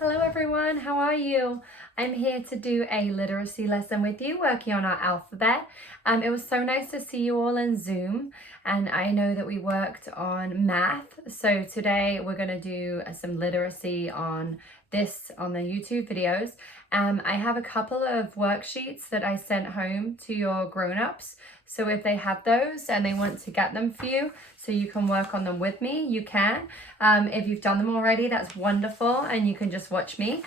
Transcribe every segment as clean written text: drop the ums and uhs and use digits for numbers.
Hello everyone, how are you? I'm here to do a literacy lesson with you, working on our alphabet. It was so nice to see you all in Zoom, and I know that we worked on math. So today we're going to do some literacy on the YouTube videos. I have a couple of worksheets that I sent home to your grown-ups. So if they have those and they want to get them for you so you can work on them with me, you can. If you've done them already, that's wonderful, and you can just watch me.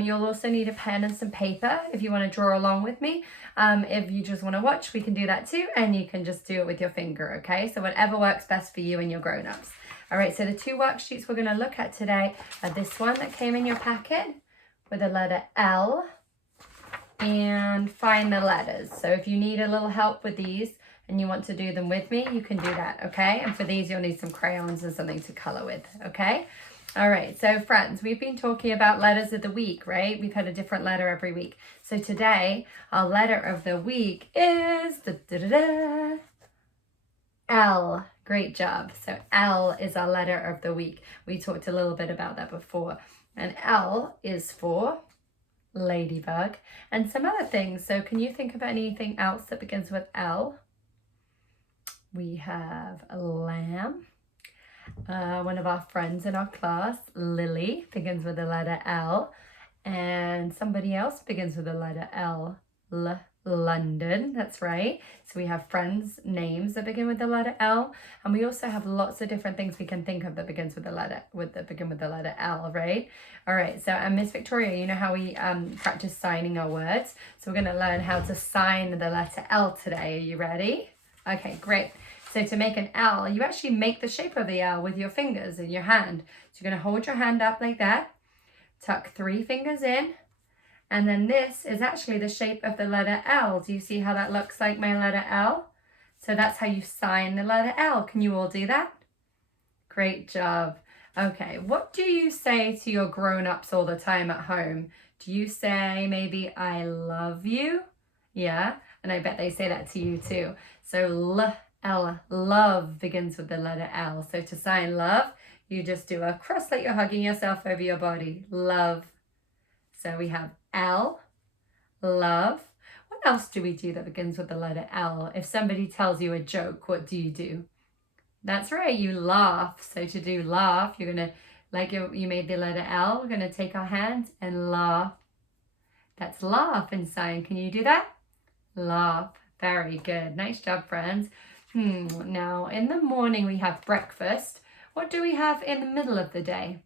You'll also need a pen and some paper if you want to draw along with me. If you just want to watch, we can do that too, and you can just do it with your finger, okay? So whatever works best for you and your grown-ups. All right, so the two worksheets we're going to look at today are this one that came in your packet with the letter L, and find the letters. So if you need a little help with these and you want to do them with me, you can do that, okay? And for these, you'll need some crayons and something to color with, okay? All right, so friends, we've been talking about letters of the week, right? We've had a different letter every week. So today, our letter of the week is L. Great job. So L is our letter of the week. We talked a little bit about that before. And L is for ladybug and some other things. So can you think of anything else that begins with L? We have a lamb. One of our friends in our class, Lily, begins with the letter L. And somebody else begins with the letter L. London, that's right. So we have friends' names that begin with the letter L, and we also have lots of different things we can think of that begin with the letter L, right? All right, so Ms. Victoria, you know how we practice signing our words? So we're going to learn how to sign the letter L today. Are you ready? Okay, great. So to make an L, you actually make the shape of the L with your fingers in your hand. So you're going to hold your hand up like that, tuck 3 fingers in, and then this is actually the shape of the letter L. Do you see how that looks like my letter L? So that's how you sign the letter L. Can you all do that? Great job. Okay, what do you say to your grown-ups all the time at home? Do you say maybe I love you? Yeah, and I bet they say that to you too. So love begins with the letter L. So to sign love, you just do a cross like you're hugging yourself over your body. Love. So we have L, love. What else do we do that begins with the letter L? If somebody tells you a joke, what do you do? That's right, you laugh. So to do laugh, you're going to, like you made the letter L, we're going to take our hands and laugh. That's laugh in sign. Can you do that? Laugh. Very good. Nice job, friends. Now, in the morning, we have breakfast. What do we have in the middle of the day?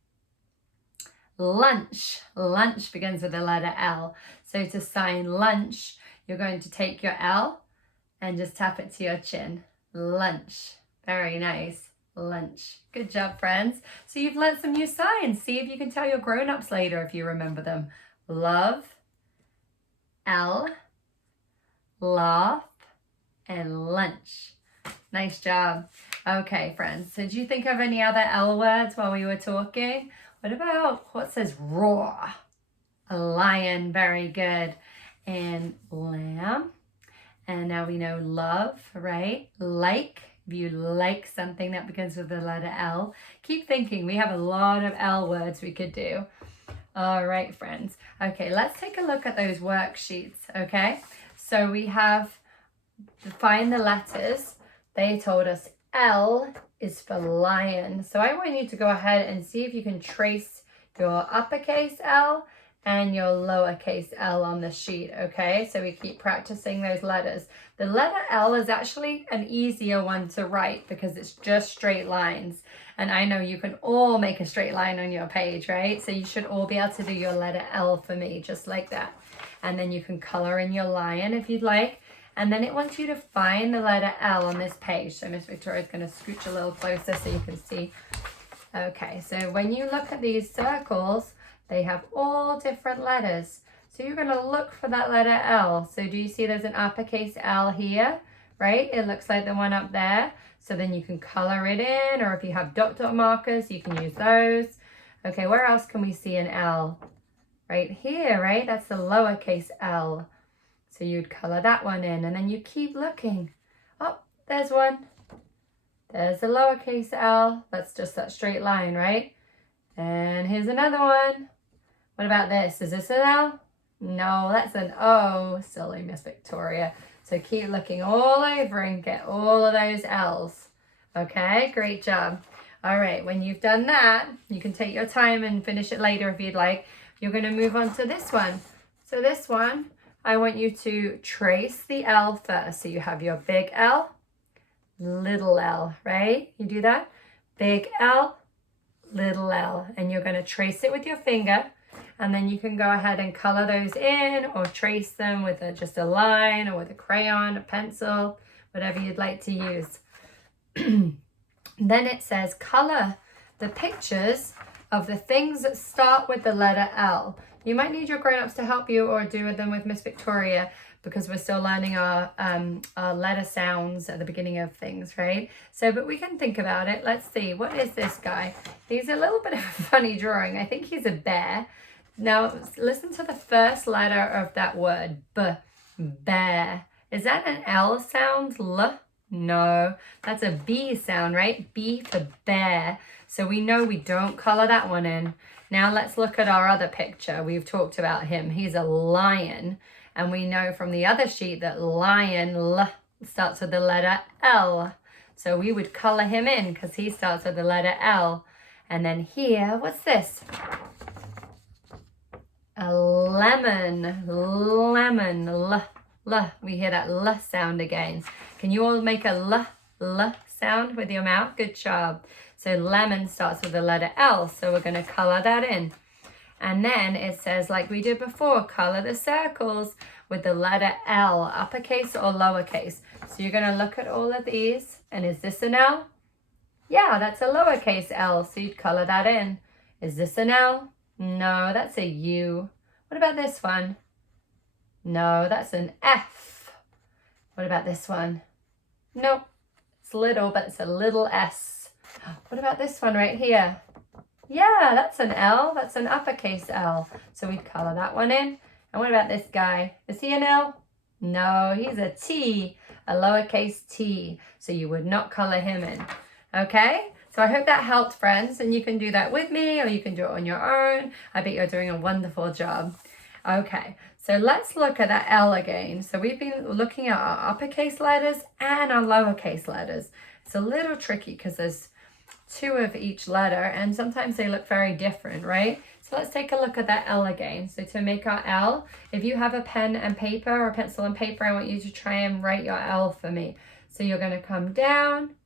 Lunch. Lunch begins with the letter L. So to sign lunch, you're going to take your L and just tap it to your chin. Lunch. Very nice. Lunch. Good job, friends. So you've learned some new signs. See if you can tell your grown-ups later if you remember them. Love, L, laugh, and lunch. Nice job. Okay, friends. So did you think of any other L words while we were talking? What says roar? A lion, very good. And lamb. And now we know love, right? Like, if you like something that begins with the letter L. Keep thinking, we have a lot of L words we could do. All right, friends. Okay, let's take a look at those worksheets, okay? So we have to find the letters. They told us L is for lion. So I want you to go ahead and see if you can trace your uppercase L and your lowercase L on the sheet, okay? So we keep practicing those letters. The letter L is actually an easier one to write because it's just straight lines. And I know you can all make a straight line on your page, right? So you should all be able to do your letter L for me, just like that. And then you can color in your lion if you'd like. And then it wants you to find the letter L on this page. So Ms. Victoria is going to scooch a little closer so you can see. Okay, so when you look at these circles, they have all different letters. So you're going to look for that letter L. So do you see there's an uppercase L here, right? It looks like the one up there. So then you can color it in, or if you have dot markers, you can use those. Okay, where else can we see an L? Right here, right? That's the lowercase L. So you'd color that one in, and then you keep looking. Oh, there's one. There's the lowercase L. That's just that straight line, right? And here's another one. What about this? Is this an L? No, that's an O. Silly Miss Victoria. So keep looking all over and get all of those L's. Okay, great job. All right, when you've done that, you can take your time and finish it later if you'd like. You're going to move on to this one. So this one, I want you to trace the L first. So you have your big L, little L, right? You do that? Big L, little L. And you're going to trace it with your finger. And then you can go ahead and color those in or trace them with just a line or with a crayon, a pencil, whatever you'd like to use. Then it says color the pictures of the things that start with the letter L. You might need your grown-ups to help you or do them with Miss Victoria because we're still learning our letter sounds at the beginning of things, right? So, but we can think about it. Let's see, what is this guy? He's a little bit of a funny drawing. I think he's a bear. Now, listen to the first letter of that word, B, bear. Is that an L sound, L? No, that's a B sound, right? B for bear. So we know we don't color that one in. Now let's look at our other picture. We've talked about him. He's a lion. And we know from the other sheet that lion, L, starts with the letter L. So we would color him in because he starts with the letter L. And then here, what's this? A lemon, lemon, L. L. We hear that L sound again. Can you all make a L sound with your mouth? Good job. So lemon starts with the letter L. So we're going to color that in. And then it says, like we did before, color the circles with the letter L, uppercase or lowercase. So you're going to look at all of these. And is this an L? Yeah, that's a lowercase L. So you'd color that in. Is this an L? No, that's a U. What about this one? No, that's an F. What about this one? Nope. It's little, but it's a little S. What about this one right here? Yeah, that's an L. That's an uppercase L. So we'd color that one in. And what about this guy? Is he an L? No, he's a T, a lowercase t. So you would not color him in. Okay? So I hope that helped, friends. And you can do that with me or you can do it on your own. I bet you're doing a wonderful job. Okay, so let's look at that L again. So we've been looking at our uppercase letters and our lowercase letters. It's a little tricky because there's two of each letter and sometimes they look very different, right? So let's take a look at that L again. So to make our L, if you have a pen and paper or pencil and paper, I want you to try and write your L for me. So you're going to come down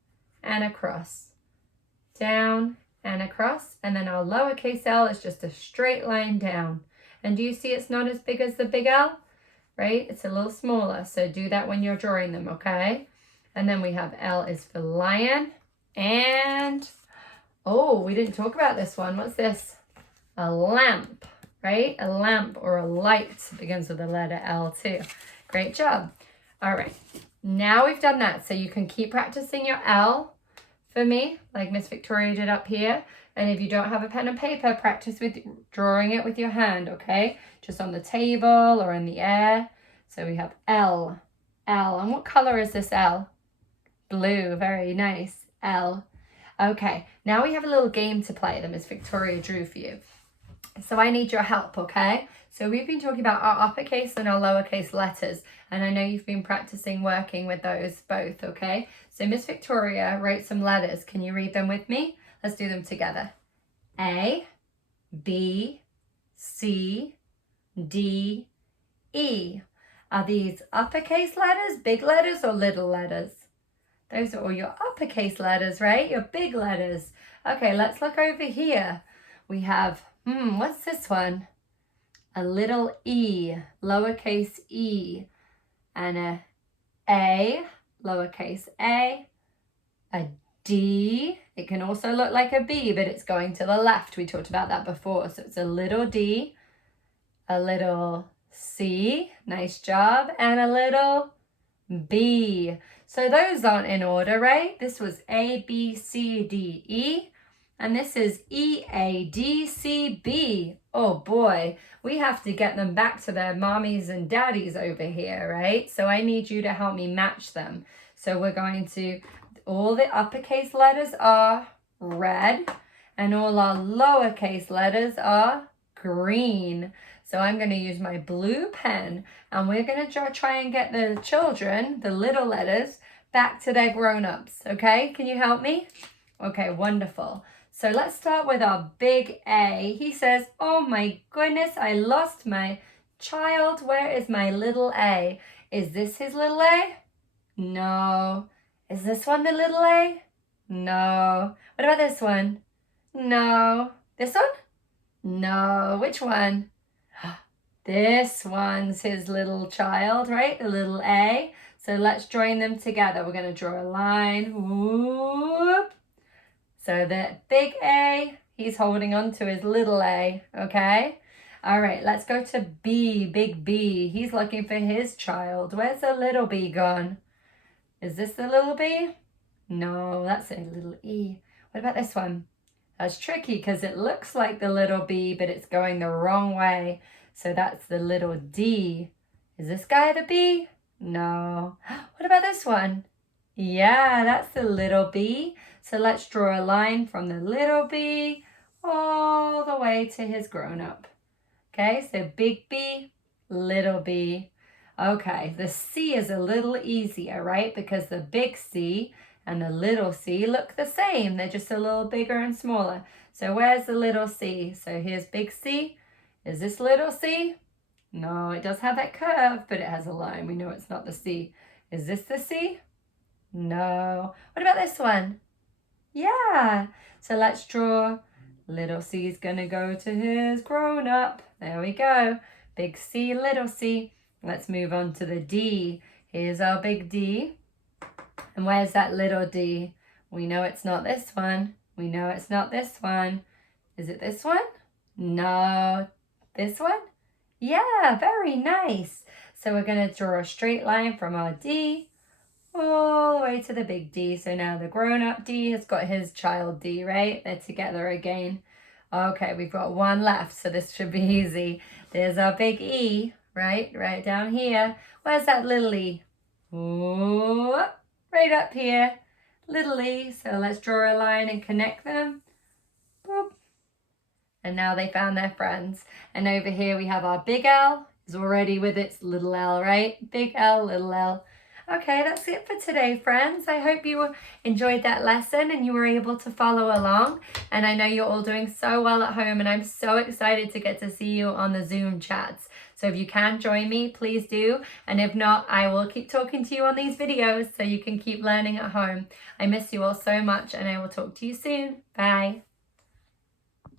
and across, down and across, and then our lowercase L is just a straight line down. And do you see it's not as big as the big L, right? It's a little smaller. So do that when you're drawing them, okay? And then we have L is for lion. And, oh, we didn't talk about this one. What's this? A lamp, right? A lamp or a light begins with the letter L too. Great job. All right. Now we've done that. So you can keep practicing your L for me, like Miss Victoria did up here. And if you don't have a pen and paper, practice with drawing it with your hand, okay? Just on the table or in the air. So we have L, L. And what color is this L? Blue, very nice, L. Okay, now we have a little game to play that Ms. Victoria drew for you. So I need your help, okay? So we've been talking about our uppercase and our lowercase letters. And I know you've been practicing working with those both, okay? So Ms. Victoria wrote some letters. Can you read them with me? Let's do them together. A, B, C, D, E. Are these uppercase letters, big letters, or little letters? Those are all your uppercase letters, right? Your big letters. Okay, let's look over here. We have, what's this one? A little E, lowercase e, and a, lowercase a D. It can also look like a B, but it's going to the left. We talked about that before. So it's a little D, a little C, nice job, and a little B. So those aren't in order, right? This was A, B, C, D, E, and this is E, A, D, C, B. Oh boy, we have to get them back to their mommies and daddies over here, right? So I need you to help me match them. So we're going to, all the uppercase letters are red, and all our lowercase letters are green. So I'm going to use my blue pen and we're going to try and get the children, the little letters, back to their grown-ups. Okay, can you help me? Okay, wonderful. So let's start with our big A. He says, oh my goodness, I lost my child. Where is my little A? Is this his little A? No. Is this one the little A? No. What about this one? No. This one? No. Which one? This one's his little child, right? The little A. So let's join them together. We're going to draw a line. Whoop. So the big A, he's holding on to his little A, okay? All right, let's go to B, big B. He's looking for his child. Where's the little B gone? Is this the little B? No, that's a little E. What about this one? That's tricky because it looks like the little B, but it's going the wrong way. So that's the little D. Is this guy the B? No. What about this one? Yeah, that's the little B. So let's draw a line from the little B all the way to his grown-up. Okay, so big B, little b. Okay, the C is a little easier, right? Because the big C and the little c look the same. They're just a little bigger and smaller. So where's the little c? So here's big C. Is this little c? No, it does have that curve, but it has a line. We know it's not the C. Is this the C? No. What about this one? Yeah. So let's draw. Little c is going to go to his grown-up. There we go. Big C, little c. Let's move on to the D. Here's our big D. And where's that little d? We know it's not this one. We know it's not this one. Is it this one? No. This one? Yeah, very nice. So we're going to draw a straight line from our D all the way to the big D. So now the grown-up D has got his child D, right? They're together again. Okay, we've got one left, so this should be easy. There's our big E, right? Right down here. Where's that little E? Ooh, right up here. Little E. So let's draw a line and connect them. Boop. And now they found their friends. And over here we have our big L. Is already with its little L, right? Big L, little L. Okay, that's it for today, friends. I hope you enjoyed that lesson and you were able to follow along. And I know you're all doing so well at home and I'm so excited to get to see you on the Zoom chats. So if you can join me, please do. And if not, I will keep talking to you on these videos so you can keep learning at home. I miss you all so much and I will talk to you soon. Bye.